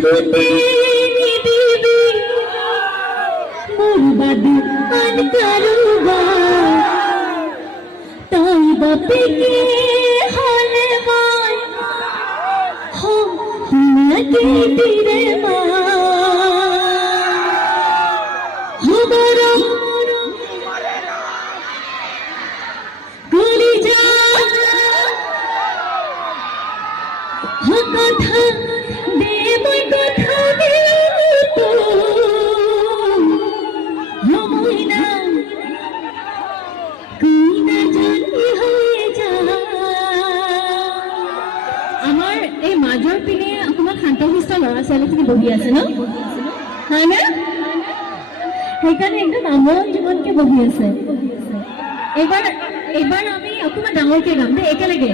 ফুটে দিবি মোর বাদু আন কারুবা তাই বাপকে হলে মাই হো তুনাকে তীরে মা হো গরম গুলি যা হো কথা দে মই কথা দে তো হো মইনা কুইনা জানি হয়ে যা আমার এই মাজৰ পিনে অকমান শান্তশিষ্ট ল'ৰা ছোৱালীখিনি বহি আছে ন হয়নে সেইকাৰণে একদম আমোল জীৱনকে বহি আছে এইবাৰ আমি অকমান ডাঙৰকে গাম দেই একেলগে